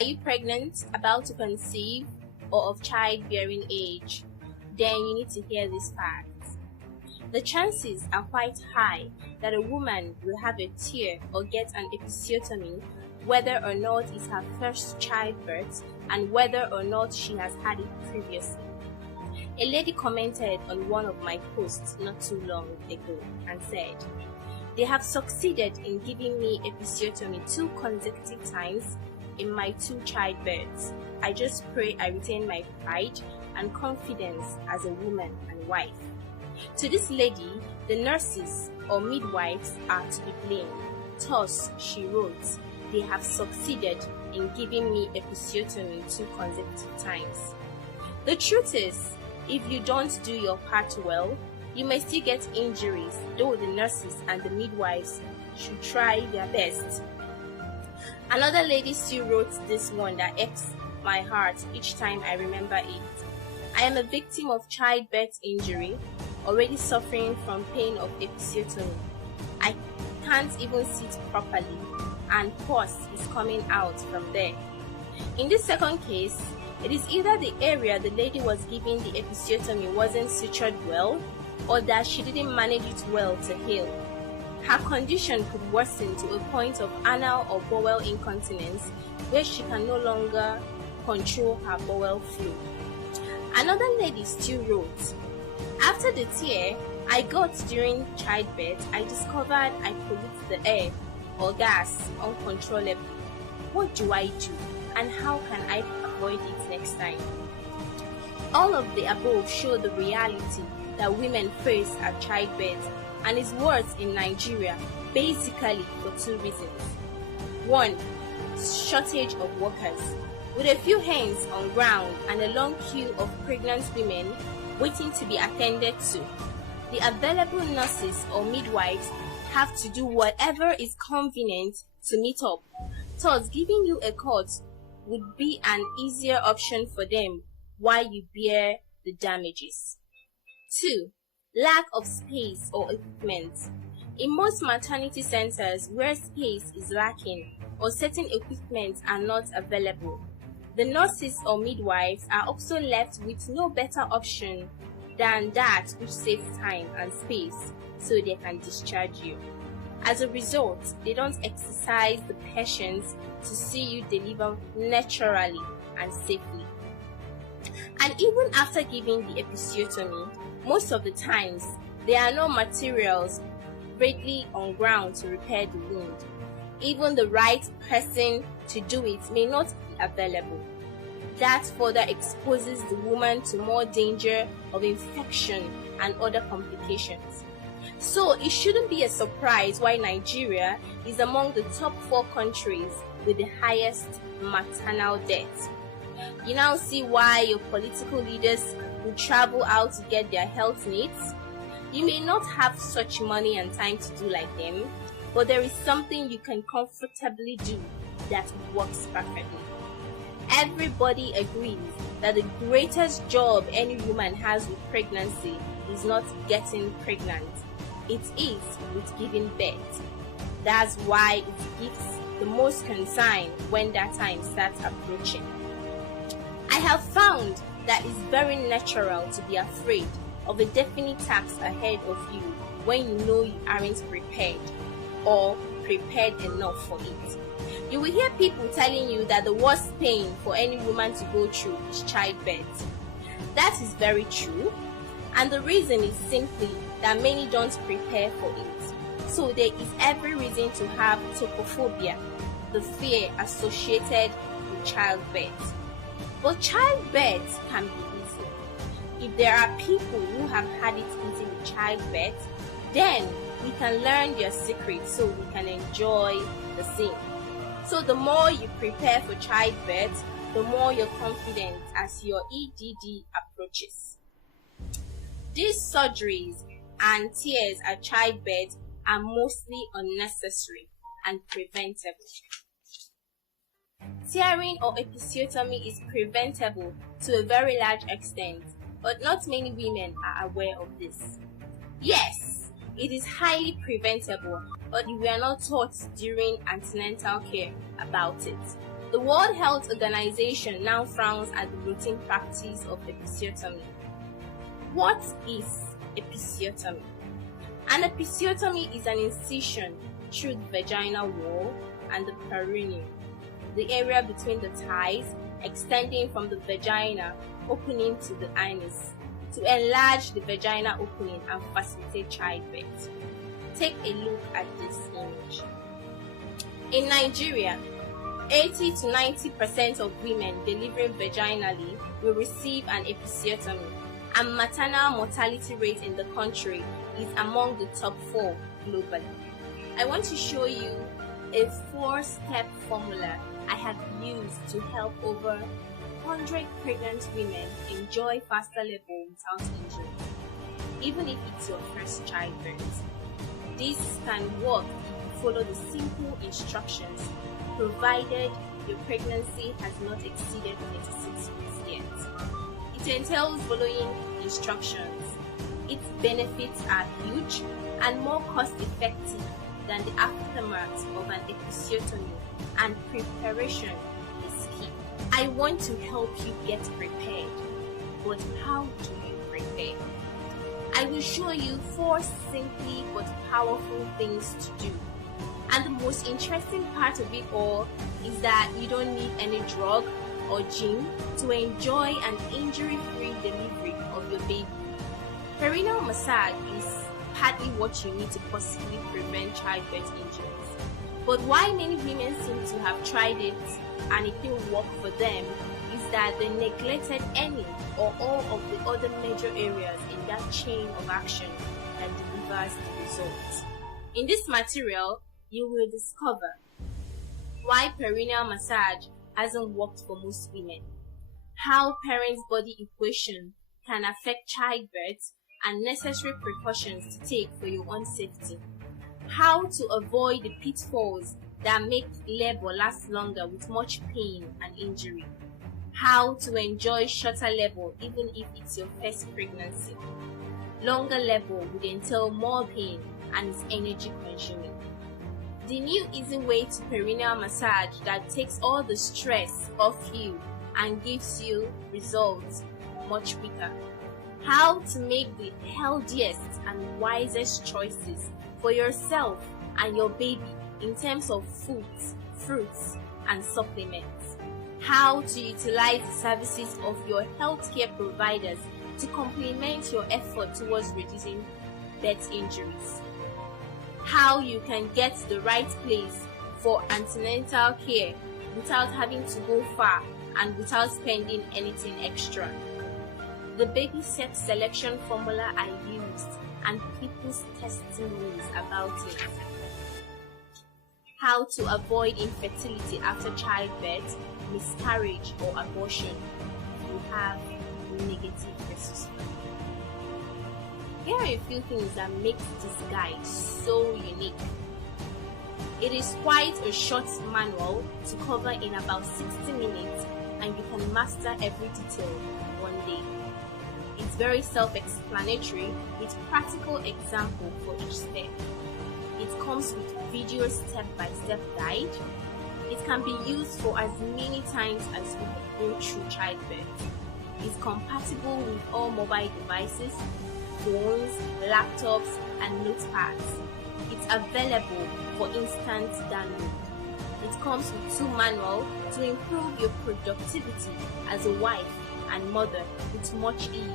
Are you pregnant, about to conceive, or of childbearing age? Then you need to hear these facts. The chances are quite high that a woman will have a tear or get an episiotomy, whether or not it's her first childbirth and whether or not she has had it previously. A lady commented on one of my posts not too long ago and said, "They have succeeded in giving me episiotomy 2 consecutive times in my 2 childbirths. I just pray I retain my pride and confidence as a woman and wife." To this lady, the nurses or midwives are to be blamed. Thus, she wrote, "They have succeeded in giving me episiotomy 2 consecutive times." The truth is, if you don't do your part well, you may still get injuries, though the nurses and the midwives should try their best. Another lady still wrote this one that aches my heart each time I remember it. "I am a victim of childbirth injury, already suffering from pain of episiotomy. I can't even sit properly, and pus is coming out from there." In this second case, it is either the area the lady was giving the episiotomy wasn't sutured well, or that she didn't manage it well to heal. Her condition could worsen to a point of anal or bowel incontinence, where she can no longer control her bowel flow. Another lady still wrote, "After the tear I got during childbirth, I discovered I pollute the air or gas uncontrollably. What do I do, and how can I avoid it next time?" All of the above show the reality that women face at childbirth and is worse in Nigeria, basically for 2 reasons. 1. Shortage of workers. With a few hands on ground and a long queue of pregnant women waiting to be attended to, the available nurses or midwives have to do whatever is convenient to meet up. Thus, giving you a cut would be an easier option for them while you bear the damages. 2. Lack of space or equipment. In most maternity centers where space is lacking or certain equipment are not available, the nurses or midwives are also left with no better option than that which saves time and space so they can discharge you. As a result, they don't exercise the patience to see you deliver naturally and safely. And even after giving the episiotomy, most of the times, there are no materials readily on ground to repair the wound. Even the right person to do it may not be available. That further exposes the woman to more danger of infection and other complications. So it shouldn't be a surprise why Nigeria is among the top 4 countries with the highest maternal death. You now see why your political leaders will travel out to get their health needs. You may not have such money and time to do like them, but there is something you can comfortably do that works perfectly. Everybody agrees that the greatest job any woman has with pregnancy is not getting pregnant. It is with giving birth. That's why it gives the most concern when that time starts approaching. I have found that it's very natural to be afraid of a definite task ahead of you when you know you aren't prepared or prepared enough for it. You will hear people telling you that the worst pain for any woman to go through is childbirth. That is very true, and the reason is simply that many don't prepare for it. So there is every reason to have tocophobia, the fear associated with childbirth. But childbirth can be easy. If there are people who have had it easy with childbirth, then we can learn their secrets so we can enjoy the same. So the more you prepare for childbirth, the more you're confident as your EDD approaches. These surgeries and tears at childbirth are mostly unnecessary and preventable. Tearing or episiotomy is preventable to a very large extent, but not many women are aware of this. Yes, it is highly preventable, but we are not taught during antenatal care about it. The World Health Organization now frowns at the routine practice of episiotomy. What is episiotomy? An episiotomy is an incision through the vaginal wall and the perineum, the area between the thighs, extending from the vagina opening to the anus, to enlarge the vaginal opening and facilitate childbirth. Take a look at this image. In Nigeria, 80 to 90% of women delivering vaginally will receive an episiotomy, and maternal mortality rate in the country is among the top 4 globally. I want to show you a 4-step formula I have used to help over 100 pregnant women enjoy faster labor without injury, even if it's your first childbirth. This can work if you follow the simple instructions, provided your pregnancy has not exceeded 36 weeks yet. It entails following instructions. Its benefits are huge and more cost-effective than the aftermath of an episiotomy, and preparation is key. I want to help you get prepared, but how do you prepare? I will show you 4 simply but powerful things to do. And the most interesting part of it all is that you don't need any drug or gym to enjoy an injury-free delivery of your baby. Perineal massage is partly what you need to possibly prevent childbirth injuries. But why many women seem to have tried it and it didn't work for them is that they neglected any or all of the other major areas in that chain of action that delivers the results. In this material, you will discover why perineal massage hasn't worked for most women, how parents' body equation can affect childbirth, and necessary precautions to take for your own safety, how to avoid the pitfalls that make labor last longer with much pain and injury, how to enjoy shorter labor even if it's your first pregnancy. Longer labor would entail more pain and is energy consuming. The new easy way to perineal massage that takes all the stress off you and gives you results much quicker. How to make the healthiest and wisest choices for yourself and your baby in terms of foods, fruits, and supplements. How to utilize the services of your healthcare providers to complement your effort towards reducing birth injuries. How you can get to the right place for antenatal care without having to go far and without spending anything extra. The baby set selection formula I used and people's testimonies about it. How to avoid infertility after childbirth, miscarriage, or abortion if you have negative resistance. Here are a few things that make this guide so unique. It is quite a short manual to cover in about 60 minutes, and you can master every detail in one day. It's very self-explanatory with practical example for each step. It comes with video step-by-step guide. It can be used for as many times as you go through childbirth. It's compatible with all mobile devices, phones, laptops, and notepads. It's available for instant download. It comes with 2 manuals to improve your productivity as a wife and mother with much ease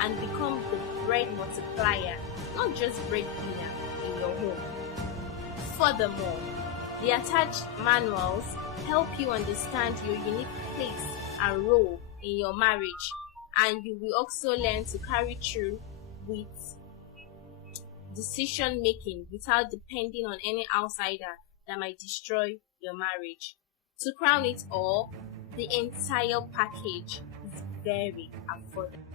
and become the bread multiplier, not just breadwinner in your home. Furthermore, the attached manuals help you understand your unique place and role in your marriage, and you will also learn to carry through with decision making without depending on any outsider that might destroy your marriage. To crown it all, the entire package is very affordable.